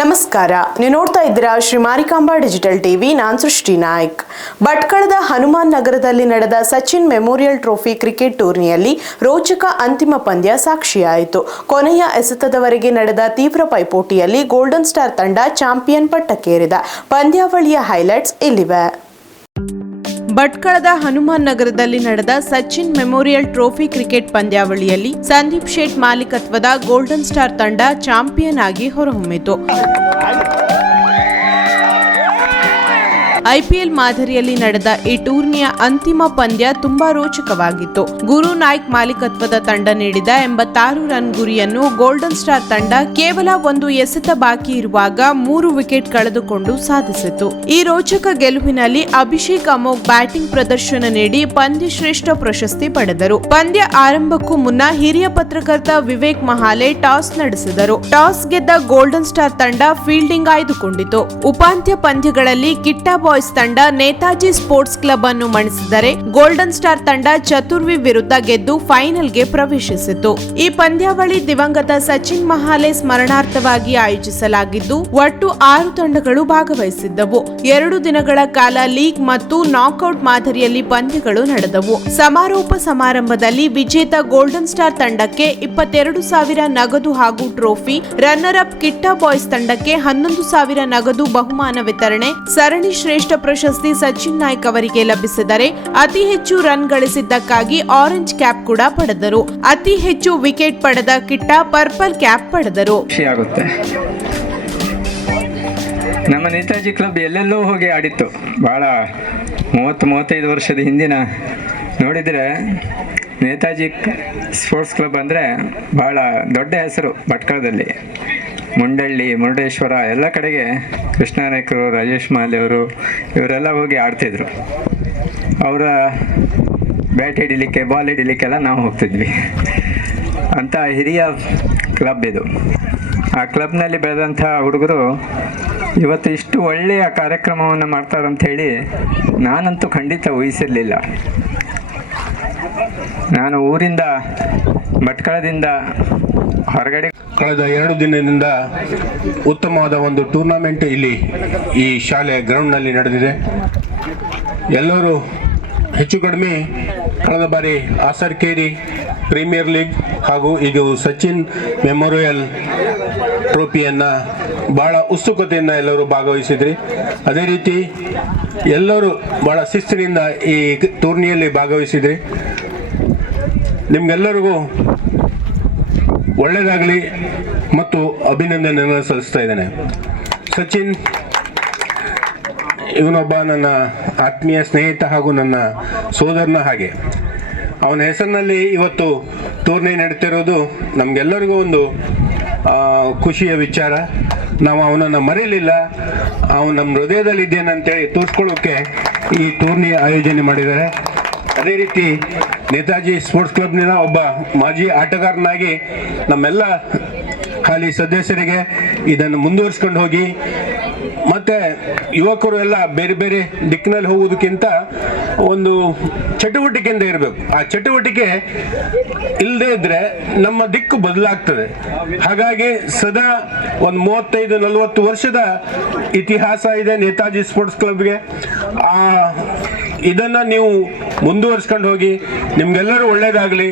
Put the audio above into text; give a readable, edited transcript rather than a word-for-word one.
ನಮಸ್ಕಾರ, ನೀವು ನೋಡ್ತಾ ಇದ್ದೀರಾ ಶ್ರೀ ಮಾರಿಕಾಂಬಾ ಡಿಜಿಟಲ್ ಟಿವಿ. ನಾನು ಸೃಷ್ಟಿ ನಾಯ್ಕ್. ಭಟ್ಕಳದ ಹನುಮಾನ್ ನಗರದಲ್ಲಿ ನಡೆದ ಸಚಿನ್ ಮೆಮೋರಿಯಲ್ ಟ್ರೋಫಿ ಕ್ರಿಕೆಟ್ ಟೂರ್ನಿಯಲ್ಲಿ ರೋಚಕ ಅಂತಿಮ ಪಂದ್ಯ ಸಾಕ್ಷಿಯಾಯಿತು. ಕೊನೆಯ ಎಸೆತದವರೆಗೆ ನಡೆದ ತೀವ್ರ ಪೈಪೋಟಿಯಲ್ಲಿ ಗೋಲ್ಡನ್ ಸ್ಟಾರ್ ತಂಡ ಚಾಂಪಿಯನ್ ಪಟ್ಟಕ್ಕೇರಿದ. ಪಂದ್ಯಾವಳಿಯ ಹೈಲೈಟ್ಸ್ ಇಲ್ಲಿವೆ. ಭಟ್ಕಳದ ಹನುಮಾನ್ ನಗರದಲ್ಲಿ ನಡೆದ ಸಚಿನ್ ಮೆಮೋರಿಯಲ್ ಟ್ರೋಫಿ ಕ್ರಿಕೆಟ್ ಪಂದ್ಯಾವಳಿಯಲ್ಲಿ ಸಂದೀಪ್ ಶೇಟ್ ಮಾಲೀಕತ್ವದ ಗೋಲ್ಡನ್ ಸ್ಟಾರ್ ತಂಡ ಚಾಂಪಿಯನ್ ಆಗಿ ಹೊರಹೊಮ್ಮಿತು. ಐಪಿಎಲ್ ಮಾದರಿಯಲ್ಲಿ ನಡೆದ ಈ ಟೂರ್ನಿಯ ಅಂತಿಮ ಪಂದ್ಯ ತುಂಬಾ ರೋಚಕವಾಗಿತ್ತು. ಗುರು ನಾಯ್ಕ್ ಮಾಲೀಕತ್ವದ ತಂಡ ನೀಡಿದ 86 ರನ್ ಗುರಿಯನ್ನು ಗೋಲ್ಡನ್ ಸ್ಟಾರ್ ತಂಡ ಕೇವಲ ಒಂದು ಎಸೆತ ಬಾಕಿ ಇರುವಾಗ 3 ವಿಕೆಟ್ ಕಳೆದುಕೊಂಡು ಸಾಧಿಸಿತು. ಈ ರೋಚಕ ಗೆಲುವಿನಲ್ಲಿ ಅಭಿಷೇಕ್ ಅಮೋಘ್ ಬ್ಯಾಟಿಂಗ್ ಪ್ರದರ್ಶನ ನೀಡಿ ಪಂದ್ಯ ಶ್ರೇಷ್ಠ ಪ್ರಶಸ್ತಿ ಪಡೆದರು. ಪಂದ್ಯ ಆರಂಭಕ್ಕೂ ಮುನ್ನ ಹಿರಿಯ ಪತ್ರಕರ್ತ ವಿವೇಕ್ ಮಹಾಲೆ ಟಾಸ್ ನಡೆಸಿದರು. ಟಾಸ್ ಗೆದ್ದ ಗೋಲ್ಡನ್ ಸ್ಟಾರ್ ತಂಡ ಫೀಲ್ಡಿಂಗ್ ಆಯ್ದುಕೊಂಡಿತು. ಉಪಾಂತ್ಯ ಪಂದ್ಯಗಳಲ್ಲಿ ಕಿಟ್ಟಾ ಬಾಯ್ಸ್ ತಂಡ ನೇತಾಜಿ ಸ್ಪೋರ್ಟ್ಸ್ ಕ್ಲಬ್ ಅನ್ನು ಮಣಿಸಿದರೆ ಗೋಲ್ಡನ್ ಸ್ಟಾರ್ ತಂಡ ಚತುರ್ವಿ ವಿರುದ್ಧ ಗೆದ್ದು ಫೈನಲ್ಗೆ ಪ್ರವೇಶಿಸಿತು. ಈ ಪಂದ್ಯಾವಳಿ ದಿವಂಗತ ಸಚಿನ್ ಮಹಾಲೆ ಸ್ಮರಣಾರ್ಥವಾಗಿ ಆಯೋಜಿಸಲಾಗಿದ್ದು ಒಟ್ಟು 6 ತಂಡಗಳು ಭಾಗವಹಿಸಿದ್ದವು. 2 ದಿನಗಳ ಕಾಲ ಲೀಗ್ ಮತ್ತು ನಾಕ್ಔಟ್ ಮಾದರಿಯಲ್ಲಿ ಪಂದ್ಯಗಳು ನಡೆದವು. ಸಮಾರೋಪ ಸಮಾರಂಭದಲ್ಲಿ ವಿಜೇತ ಗೋಲ್ಡನ್ ಸ್ಟಾರ್ ತಂಡಕ್ಕೆ 22,000 ನಗದು ಹಾಗೂ ಟ್ರೋಫಿ, ರನ್ನರ್ ಅಪ್ ಕಿಟ್ಟಾ ಬಾಯ್ಸ್ ತಂಡಕ್ಕೆ 11,000 ನಗದು ಬಹುಮಾನ ವಿತರಣೆ, ಸರಣಿ ಶ್ರೇಷ್ಠ ಪ್ರಶಸ್ತಿ ಸಚಿನ್ ನಾಯ್ಕ್ ಅವರಿಗೆ ಲಭಿಸಿದರೆ ಅತಿ ಹೆಚ್ಚು ರನ್ ಗಳಿಸಿದ್ದಕ್ಕಾಗಿ ಆರೆಂಜ್ ಕ್ಯಾಪ್ ಕೂಡ ಪಡೆದರು. ಅತಿ ಹೆಚ್ಚು ವಿಕೆಟ್ ಪಡೆದ ಕಿಟ್ಟಾ ಪರ್ಪಲ್ ಕ್ಯಾಪ್ ಪಡೆದರು. ನಮ್ಮ ನೇತಾಜಿ ಕ್ಲಬ್ ಎಲ್ಲೆಲ್ಲೋ ಹೋಗಿ ಆಡಿತ್ತು. ಬಹಳ 30-35 ವರ್ಷದ ಹಿಂದಿನ ನೋಡಿದರೆ ನೇತಾಜಿ ಸ್ಪೋರ್ಟ್ಸ್ ಕ್ಲಬ್ ಅಂದರೆ ಬಹಳ ದೊಡ್ಡ ಹೆಸರು ಭಟ್ಕಳದಲ್ಲಿ. ಮುಂಡಳ್ಳಿ, ಮುರುಡೇಶ್ವರ ಎಲ್ಲ ಕಡೆಗೆ ಕೃಷ್ಣ ನಾಯ್ಕರು, ರಾಜೇಶ್ ಮಾಲಿ ಅವರು ಇವರೆಲ್ಲ ಹೋಗಿ ಆಡ್ತಿದ್ರು. ಅವರ ಬ್ಯಾಟ್ ಹಿಡಿಲಿಕ್ಕೆ, ಬಾಲ್ ಹಿಡಿಲಿಕ್ಕೆಲ್ಲ ನಾವು ಹೋಗ್ತಿದ್ವಿ. ಅಂಥ ಹಿರಿಯ ಕ್ಲಬ್ ಇದು. ಆ ಕ್ಲಬ್ನಲ್ಲಿ ಬೆಳೆದಂಥ ಹುಡುಗರು ಇವತ್ತು ಇಷ್ಟು ಒಳ್ಳೆಯ ಕಾರ್ಯಕ್ರಮವನ್ನು ಮಾಡ್ತಾರಂತ ಹೇಳಿ ನಾನಂತೂ ಖಂಡಿತ ಊಹಿಸಿರಲಿಲ್ಲ. ನಾನು ಊರಿಂದ ಭಟ್ಕಳದಿಂದ ಹೊರಗಡೆ ಕಳೆದ 2 ದಿನದಿಂದ ಉತ್ತಮವಾದ ಒಂದು ಟೂರ್ನಮೆಂಟ್ ಇಲ್ಲಿ ಈ ಶಾಲೆಯ ಗ್ರೌಂಡ್ನಲ್ಲಿ ನಡೆದಿದೆ. ಎಲ್ಲರೂ ಹೆಚ್ಚು ಕಡಿಮೆ ಕಳೆದ ಬಾರಿ ಆಸರ್ಕೇರಿ ಪ್ರೀಮಿಯರ್ ಲೀಗ್ ಹಾಗೂ ಈಗ ಸಚಿನ್ ಮೆಮೋರಿಯಲ್ ಟ್ರೋಫಿಯನ್ನು ಭಾಳ ಉತ್ಸುಕತೆಯಿಂದ ಎಲ್ಲರೂ ಭಾಗವಹಿಸಿದ್ರಿ. ಅದೇ ರೀತಿ ಎಲ್ಲರೂ ಭಾಳ ಶಿಸ್ತಿನಿಂದ ಈ ಟೂರ್ನಿಯಲ್ಲಿ ಭಾಗವಹಿಸಿದ್ರಿ. ನಿಮ್ಗೆಲ್ಲರಿಗೂ ಒಳ್ಳೆಯದಾಗಲಿ ಮತ್ತು ಅಭಿನಂದನೆಯನ್ನು ಸಲ್ಲಿಸ್ತಾ ಇದ್ದೇನೆ. ಸಚಿನ್ ಇವನೊಬ್ಬ ನನ್ನ ಆತ್ಮೀಯ ಸ್ನೇಹಿತ ಹಾಗೂ ನನ್ನ ಸೋದರನ ಹಾಗೆ. ಅವನ ಹೆಸರಿನಲ್ಲಿ ಇವತ್ತು ಟೂರ್ನಿ ನಡೀತಿರೋದು ನಮಗೆಲ್ಲರಿಗೂ ಒಂದು ಖುಷಿಯ ವಿಚಾರ. ನಾವು ಅವನನ್ನು ಮರೀಲಿಲ್ಲ, ಅವನು ನಮ್ಮ ಹೃದಯದಲ್ಲಿ ಇದ್ದೇನಂತೇಳಿ ತೋರಿಸ್ಕೊಳ್ಳೋಕ್ಕೆ ಈ ಟೂರ್ನಿ ಆಯೋಜನೆ ಮಾಡಿದ್ದಾರೆ. ಅದೇ ರೀತಿ ನೇತಾಜಿ ಸ್ಪೋರ್ಟ್ಸ್ ಕ್ಲಬ್ನಿಂದ ಒಬ್ಬ ಮಾಜಿ ಆಟಗಾರನಾಗಿ ನಮ್ಮೆಲ್ಲ ಹಾಲಿ ಸದಸ್ಯರಿಗೆ ಇದನ್ನು ಮುಂದುವರಿಸ್ಕೊಂಡು ಹೋಗಿ ಮತ್ತು ಯುವಕರು ಎಲ್ಲ ಬೇರೆ ಬೇರೆ ದಿಕ್ಕಿನಲ್ಲಿ ಹೋಗೋದಕ್ಕಿಂತ ಒಂದು ಚಟುವಟಿಕೆಯಿಂದ ಇರಬೇಕು. ಆ ಚಟುವಟಿಕೆ ಇಲ್ಲದೇ ಇದ್ದರೆ ನಮ್ಮ ದಿಕ್ಕು ಬದಲಾಗ್ತದೆ. ಹಾಗಾಗಿ ಸದಾ ಒಂದು 35-40 ವರ್ಷದ ಇತಿಹಾಸ ಇದೆ ನೇತಾಜಿ ಸ್ಪೋರ್ಟ್ಸ್ ಕ್ಲಬ್ಗೆ. ಇದನ್ನು ನೀವು ಮುಂದುವರಿಸ್ಕೊಂಡು ಹೋಗಿ. ನಿಮ್ಗೆಲ್ಲರೂ ಒಳ್ಳೆಯದಾಗಲಿ.